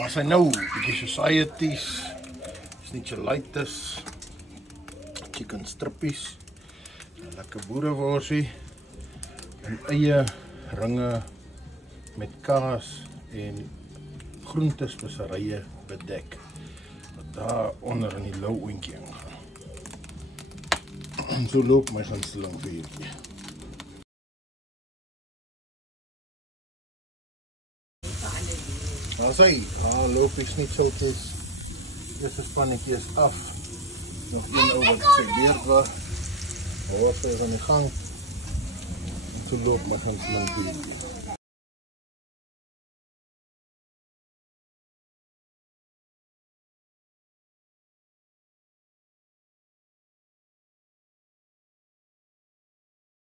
Maar sy nou, bietjie societies, snitchelitis, chicken strippies, lekker boereworsie, en eie ringe met kaas en groentespeserye bedek, wat daar onder in die lou oentjie ingaan. En so loop my gunsteling vuurtjie. Daar sy, loop die snitseltjies, eerste spannetjie is af, nog een ou wat sy beerd was, hou op is aan die gang, en so loop my gunsteling vuurtjie.